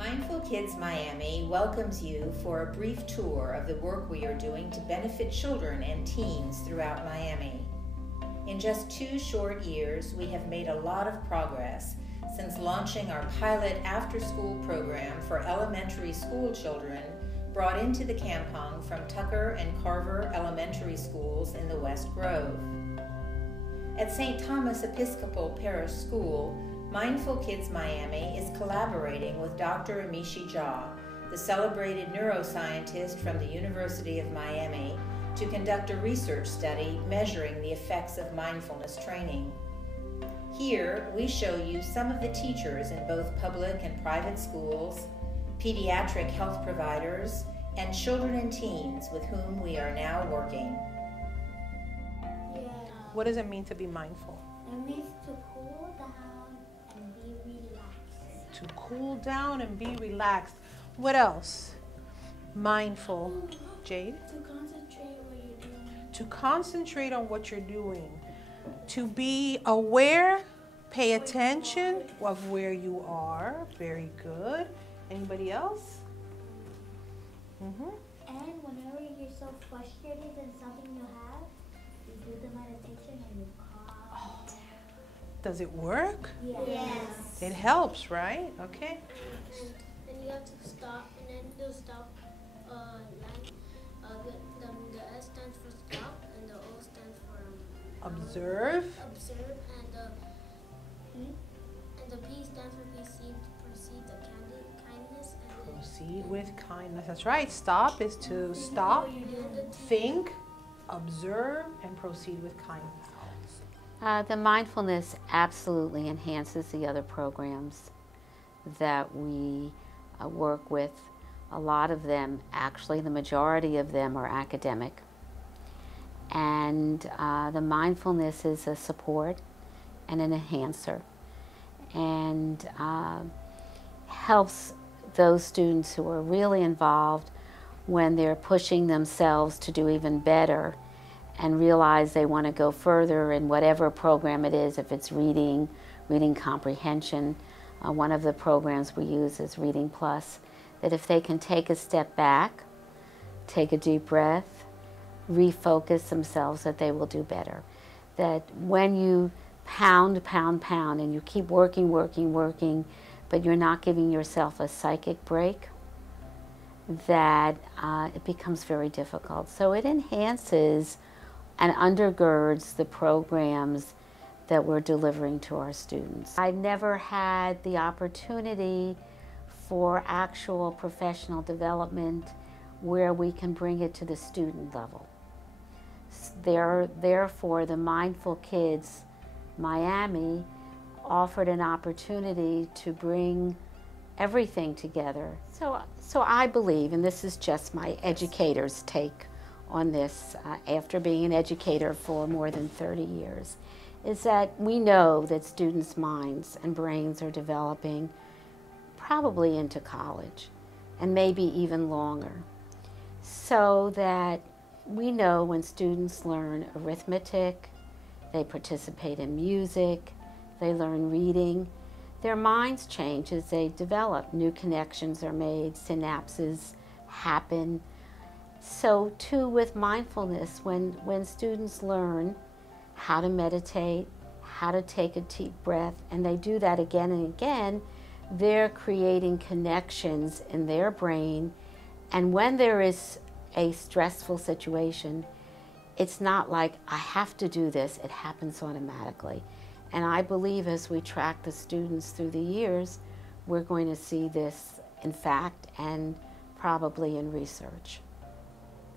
Mindful Kids Miami welcomes you for a brief tour of the work we are doing to benefit children and teens throughout Miami. In just 2 short years, we have made a lot of progress since launching our pilot after-school program for elementary school children brought into the Campong from Tucker and Carver Elementary Schools in the West Grove. At St. Thomas Episcopal Parish School, Mindful Kids Miami is collaborating with Dr. Amishi Jha, the celebrated neuroscientist from the University of Miami, to conduct a research study measuring the effects of mindfulness training. Here, we show you some of the teachers in both public and private schools, pediatric health providers, and children and teens with whom we are now working. What does it mean to be mindful? It means to cool down and be relaxed. To cool down and be relaxed. What else? Mindful. Jade? To concentrate what you're doing. To concentrate on what you're doing. To be aware, pay attention of where you are. Very good. Anybody else? And whenever you're so frustrated in something you have, you do the meditation and you calm down. Does it work? Yes. It helps, right? Okay. And you have to stop, and then you'll stop. The S stands for stop, and the O stands for Observe. observe, and the P stands for proceed the kindness, and Proceed with kindness. That's right. Stop is to stop, think, observe, and proceed with kindness. The mindfulness absolutely enhances the other programs that we work with. A lot of them, actually the majority of them, are academic. And the mindfulness is a support and an enhancer, and helps those students who are really involved when they're pushing themselves to do even better and realize they want to go further in whatever program it is, if it's reading comprehension. One of the programs we use is Reading Plus, that if they can take a step back, take a deep breath, refocus themselves, that they will do better. That when you pound, and you keep working, but you're not giving yourself a psychic break, that it becomes very difficult. So it enhances and undergirds the programs that we're delivering to our students. I never had the opportunity for actual professional development where we can bring it to the student level. Therefore, the Mindful Kids Miami offered an opportunity to bring everything together. So I believe, and this is just my educator's take on this, after being an educator for more than 30 years, is that we know that students' minds and brains are developing probably into college, and maybe even longer. So that we know when students learn arithmetic, they participate in music, they learn reading, their minds change as they develop. New connections are made, synapses happen. So too with mindfulness, when students learn how to meditate, how to take a deep breath, and they do that again and again, they're creating connections in their brain. And when there is a stressful situation, it's not like, I have to do this, it happens automatically. And I believe as we track the students through the years, we're going to see this in fact and probably in research.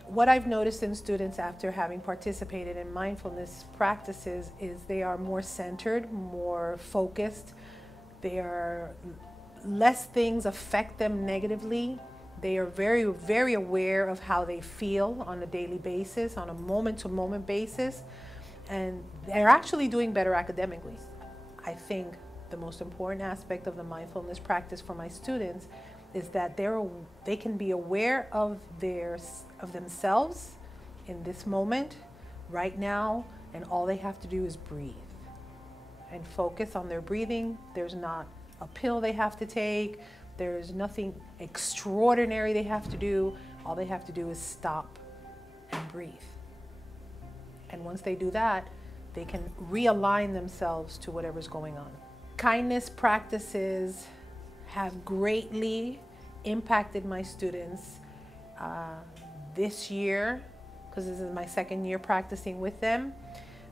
What I've noticed in students after having participated in mindfulness practices is they are more centered, more focused. They are less things affect them negatively. They are very, very aware of how they feel on a daily basis, on a moment-to-moment basis, and they're actually doing better academically. I think the most important aspect of the mindfulness practice for my students is that they can be aware of themselves in this moment, right now, and all they have to do is breathe and focus on their breathing. There's not a pill they have to take. There's nothing extraordinary they have to do. All they have to do is stop and breathe. And once they do that, they can realign themselves to whatever's going on. Kindness practices have greatly impacted my students this year, because this is my second year practicing with them.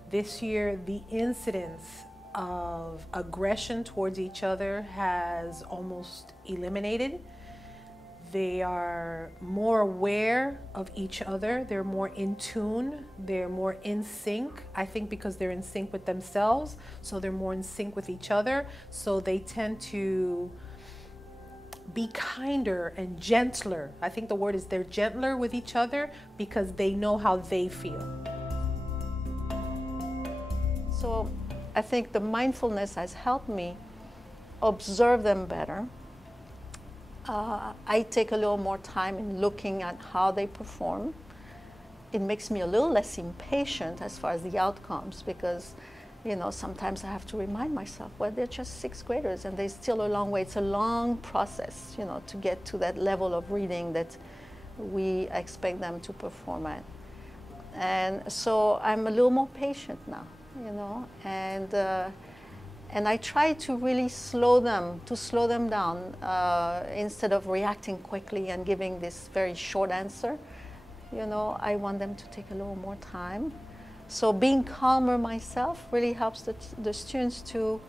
This year, the incidence of aggression towards each other has almost eliminated. They are more aware of each other. They're more in tune. They're more in sync. I think because they're in sync with themselves, so they're more in sync with each other. So they tend to be kinder and gentler. I think the word is they're gentler with each other because they know how they feel. So I think the mindfulness has helped me observe them better. I take a little more time in looking at how they perform. It makes me a little less impatient as far as the outcomes, because sometimes I have to remind myself, well, they're just 6th graders and they're still a long way. It's a long process, to get to that level of reading that we expect them to perform at. And so I'm a little more patient now, and I try to really slow them down instead of reacting quickly and giving this very short answer. I want them to take a little more time. So being calmer myself really helps the students to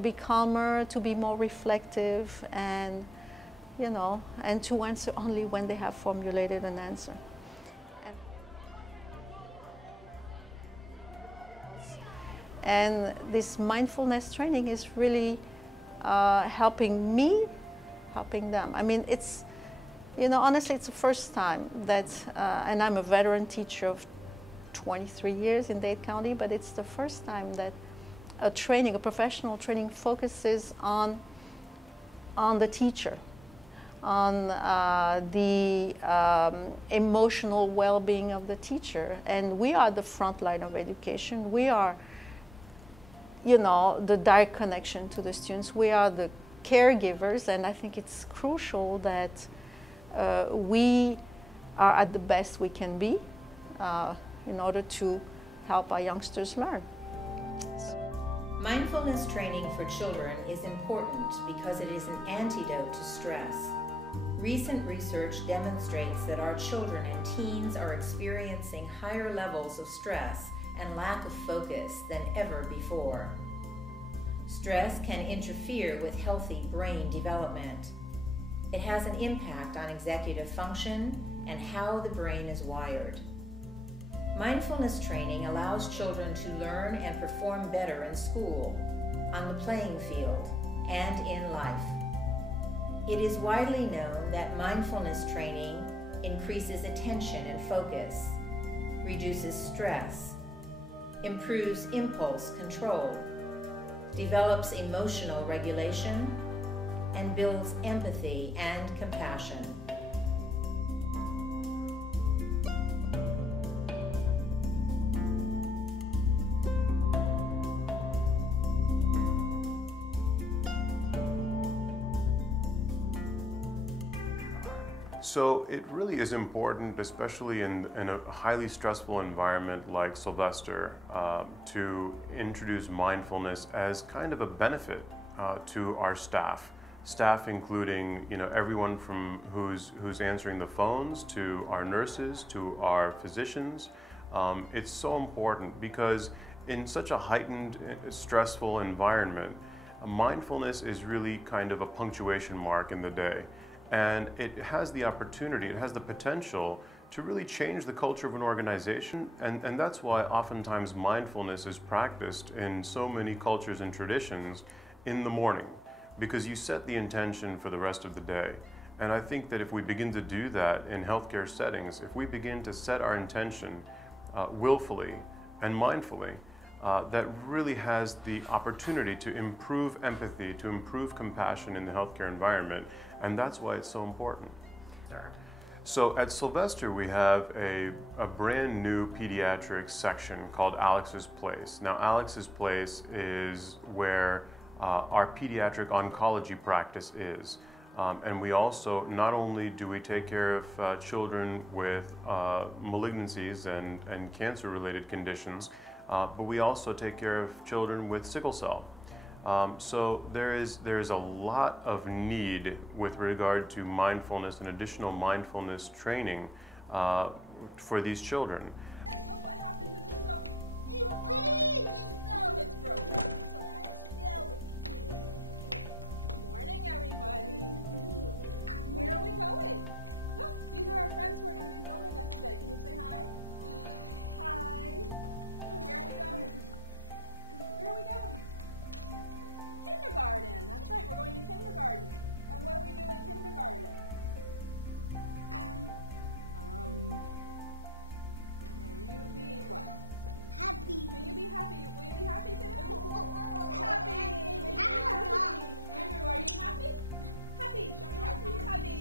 be calmer, to be more reflective, and and to answer only when they have formulated an answer. And this mindfulness training is really helping me, helping them. I mean, it's, honestly, it's the first time that, and I'm a veteran teacher of 23 years in Dade County, but it's the first time that a professional training focuses on the teacher, on the emotional well-being of the teacher. And we are the front line of education. We are the direct connection to the students. We are the caregivers, and I think it's crucial that we are at the best we can be in order to help our youngsters learn. Mindfulness training for children is important because it is an antidote to stress. Recent research demonstrates that our children and teens are experiencing higher levels of stress and lack of focus than ever before. Stress can interfere with healthy brain development. It has an impact on executive function and how the brain is wired. Mindfulness training allows children to learn and perform better in school, on the playing field, and in life. It is widely known that mindfulness training increases attention and focus, reduces stress, improves impulse control, develops emotional regulation, and builds empathy and compassion. So it really is important, especially in a highly stressful environment like Sylvester, to introduce mindfulness as kind of a benefit to our staff. Staff including everyone from who's answering the phones, to our nurses, to our physicians. It's so important because in such a heightened, stressful environment, mindfulness is really kind of a punctuation mark in the day. And it has the opportunity, it has the potential to really change the culture of an organization. And that's why oftentimes mindfulness is practiced in so many cultures and traditions in the morning, because you set the intention for the rest of the day. And I think that if we begin to do that in healthcare settings, if we begin to set our intention willfully and mindfully, that really has the opportunity to improve empathy, to improve compassion in the healthcare environment, and that's why it's so important. So at Sylvester we have a brand new pediatrics section called Alex's Place. Now Alex's Place is where our pediatric oncology practice is. And we also, not only do we take care of children with malignancies and cancer-related conditions, but we also take care of children with sickle cell. So there is a lot of need with regard to mindfulness and additional mindfulness training for these children. Look what happened to the soap. It's broken. It's okay. Good morning, everybody. Where are we going? Look, these are our friends who are going to be filming us today. Can you say hi? Hi. Where are we going? Where are we going? Kindergarten. That's right, we're going to kindergarten. And what do we do in kindergarten? May you be what? Happy. May you be happy. Will you be happy today? Happy. May you be happy. Andrew, are you happy? Happy. Show me happy. Happy.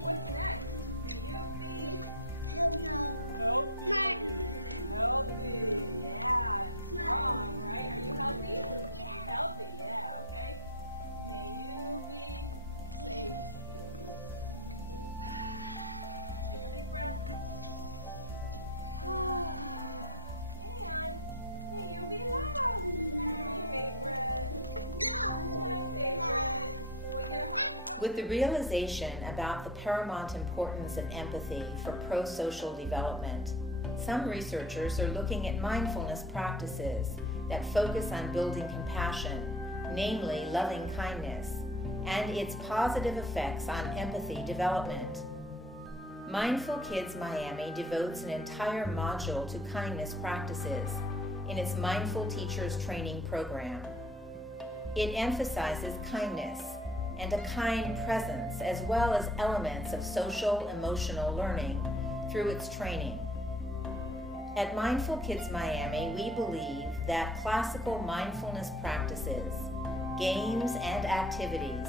What's next? May you be healthy. Healthy. Yeah. And strong, right? Are you healthy? Yeah. Healthy. Yeah. Okay. May you be safe. Take a big breath. And may you be loved. My favorite. My favorite. Can we get a hug? With the realization about the paramount importance of empathy for pro-social development, some researchers are looking at mindfulness practices that focus on building compassion, namely loving kindness, and its positive effects on empathy development. Mindful Kids Miami devotes an entire module to kindness practices in its Mindful Teachers Training program. It emphasizes kindness and a kind presence, as well as elements of social emotional learning through its training. At Mindful Kids Miami, we believe that classical mindfulness practices, games, and activities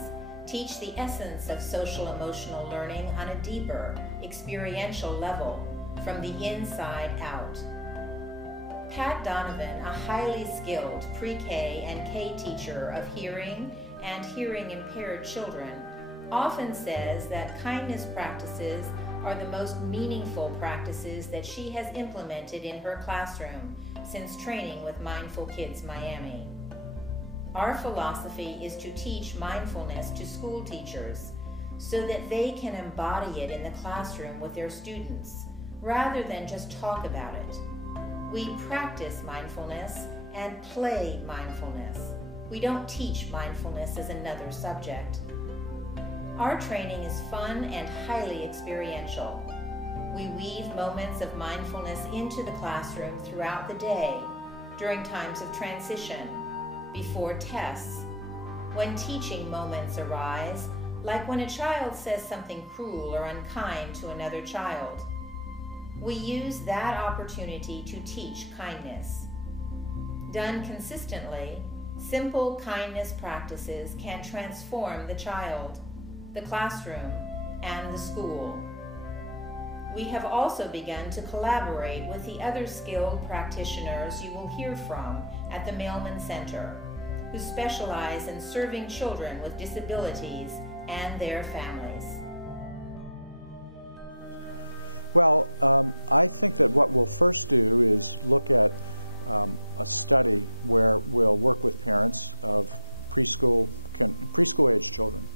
teach the essence of social emotional learning on a deeper, experiential level, from the inside out. Pat Donovan, a highly skilled pre-K and K teacher of hearing and hearing-impaired children, often says that kindness practices are the most meaningful practices that she has implemented in her classroom since training with Mindful Kids Miami. Our philosophy is to teach mindfulness to school teachers so that they can embody it in the classroom with their students, rather than just talk about it. We practice mindfulness and play mindfulness. We don't teach mindfulness as another subject. Our training is fun and highly experiential. We weave moments of mindfulness into the classroom throughout the day, during times of transition, before tests, when teaching moments arise, like when a child says something cruel or unkind to another child. We use that opportunity to teach kindness. Done consistently, simple kindness practices can transform the child, the classroom, and the school. We have also begun to collaborate with the other skilled practitioners you will hear from at the Mailman Center, who specialize in serving children with disabilities and their families. Well, I think that what we'll first do is look at a study where we'll work with parents of preschool age children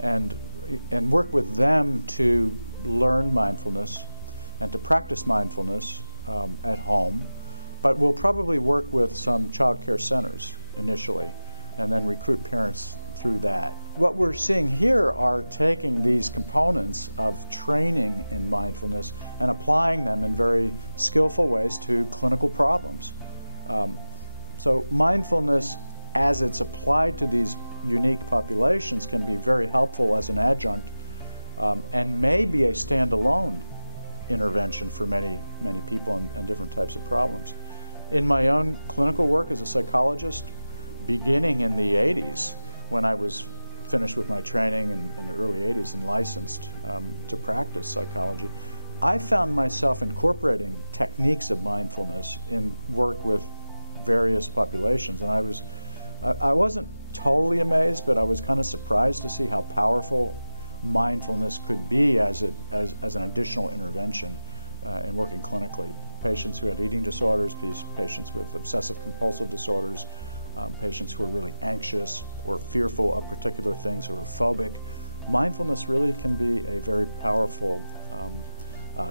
and work with them to learn mindfulness and to practice mindfulness at home. But we'll probably work with some child care centers initially and then recruit parents through that. What we're seeing here are taking these components of training in mindfulness and applying them in very skillful ways to clinical problems. So mindfulness, as it's applied to these unique populations, can be very helpful as an adjunct and may be a standalone intervention for many people and different types of problems. In my own clinical work as a psychologist, beginning in the 80s, when I was finished with my training in the early 80s and licensed to practice psychology, I found myself incorporating techniques of mindfulness in work with various populations. And I wasn't totally amazed, but I was kind of surprised to see how powerful mindfulness could be as an additional intervention in working clinically. Patients who had eating disorders, patients with obsessive compulsive disorders, patients who are really anxious or fearful of particular things or are phobic. Mindfulness really can be a very powerful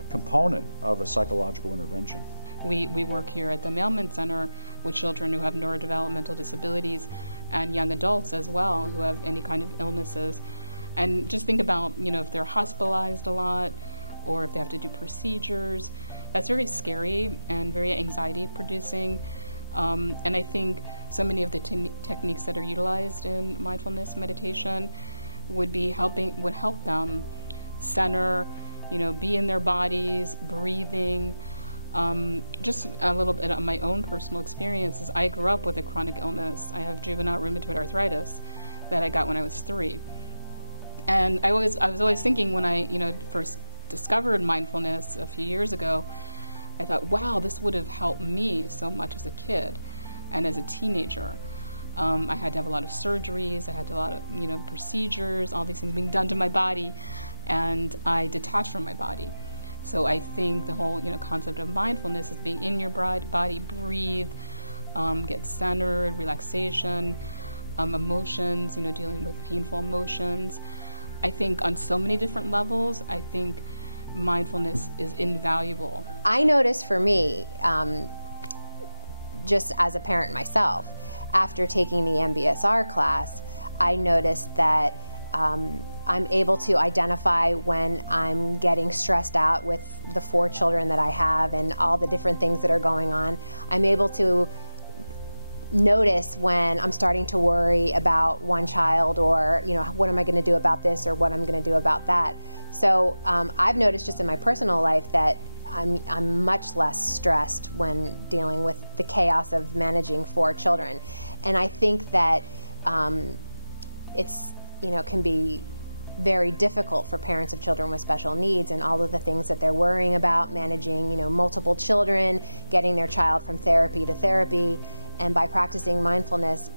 component of a psychological intervention. We work here at the Mailman Center with children who have neurodevelopmental disabilities and young adults as well who have any kind of illnesses. And just think about, if they're hospitalized a lot or if they have to do procedures. That's very scary and very anxiety producing. And I think so many of the techniques that are utilized in mindfulness meditation would help them center, be in their bodies, breathing. Just a little bit of my own personal experiences. I grew up with a chronic illness. I have juvenile rheumatoid arthritis that I got when I was 3. And I was always thinking when I, first discovered mindfulness a few years ago, I thought, wow, this would have helped me so much as a kid and as a teenager. I had to have a lot of surgeries, I had a lot of, procedures, all these things being done to my body, and I detached from my body. So I think the whole, concept of mindfulness is being in your body, breathe, get centered, relaxation, emotions, dealing with painful emotions. I think on so many different levels, I think mindfulness is invaluable. I noticed for me, just as a parent myself, after taking the MBSR class, I noticed that I'm able to identify when I'm getting stressed out with the 4 children that I have and all the different things that are going on. I'm able to notice when I'm starting to worry about one child or, what am I going to do about this or what I'm going to do about that. So I've noticed just in my personal life that I'm much less stressed when dealing with the chaos of managing 4 children. And I think that it's, can be very difficult for parents of children with special needs and all of the things that they're worrying about, managing, multiple children, getting their child from therapy to therapy. And by practicing mindfulness,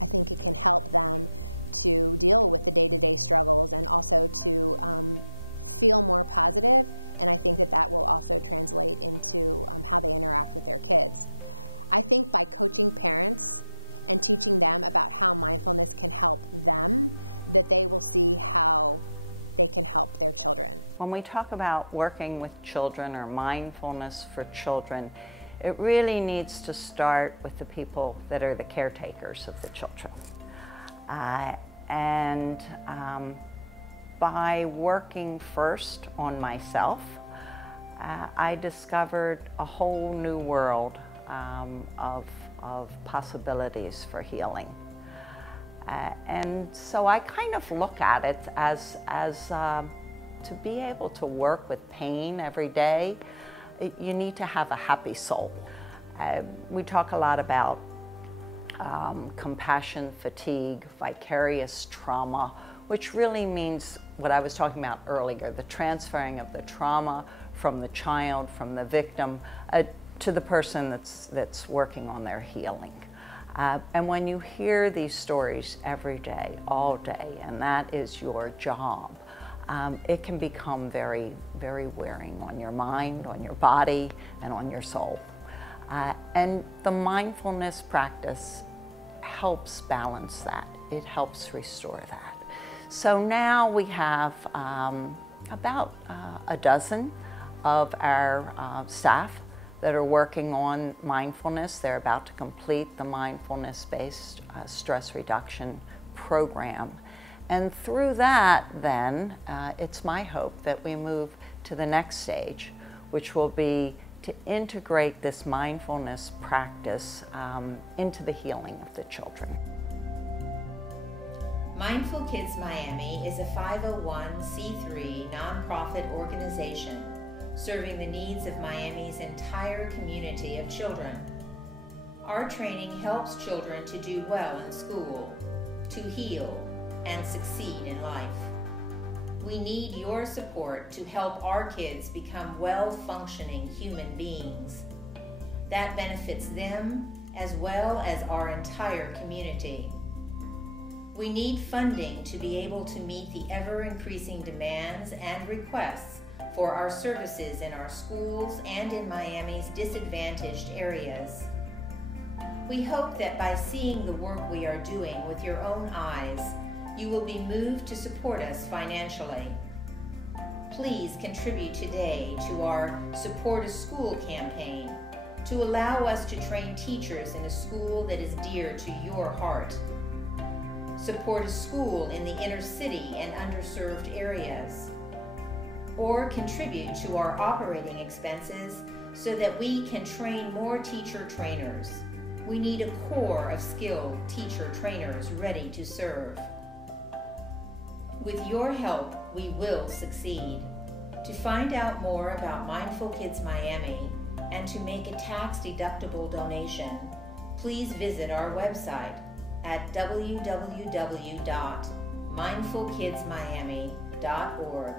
I think it can help them to deal with the day-to-day struggles and also to feel more positive. And I think that will also translate into how they interact with their kids. I think by coaching parents and teaching them about how mindfulness can help them, that they will see how they can help their children. When we talk about working with children or mindfulness for children, it really needs to start with the people that are the caretakers of the children. By working first on myself, I discovered a whole new world of possibilities for healing. And so I kind of look at it as to be able to work with pain every day, you need to have a happy soul. We talk a lot about compassion fatigue, vicarious trauma, which really means what I was talking about earlier, the transferring of the trauma from the child, from the victim, to the person that's working on their healing. And when you hear these stories every day, all day, and that is your job, it can become very, very wearing on your mind, on your body, and on your soul. And the mindfulness practice helps balance that. It helps restore that. So now we have about a dozen of our staff that are working on mindfulness. They're about to complete the mindfulness-based stress reduction program. And through that, then, it's my hope that we move to the next stage, which will be to integrate this mindfulness practice into the healing of the children. Mindful Kids Miami is a 501c3 nonprofit organization serving the needs of Miami's entire community of children. Our training helps children to do well in school, to heal, and succeed in life. We need your support to help our kids become well-functioning human beings. That benefits them as well as our entire community. We need funding to be able to meet the ever-increasing demands and requests for our services in our schools and in Miami's disadvantaged areas. We hope that by seeing the work we are doing with your own eyes, you will be moved to support us financially. Please contribute today to our Support a School campaign to allow us to train teachers in a school that is dear to your heart. Support a school in the inner city and underserved areas. Or contribute to our operating expenses so that we can train more teacher trainers. We need a core of skilled teacher trainers ready to serve. With your help, we will succeed. To find out more about Mindful Kids Miami and to make a tax-deductible donation, please visit our website at www.mindfulkidsmiami.org.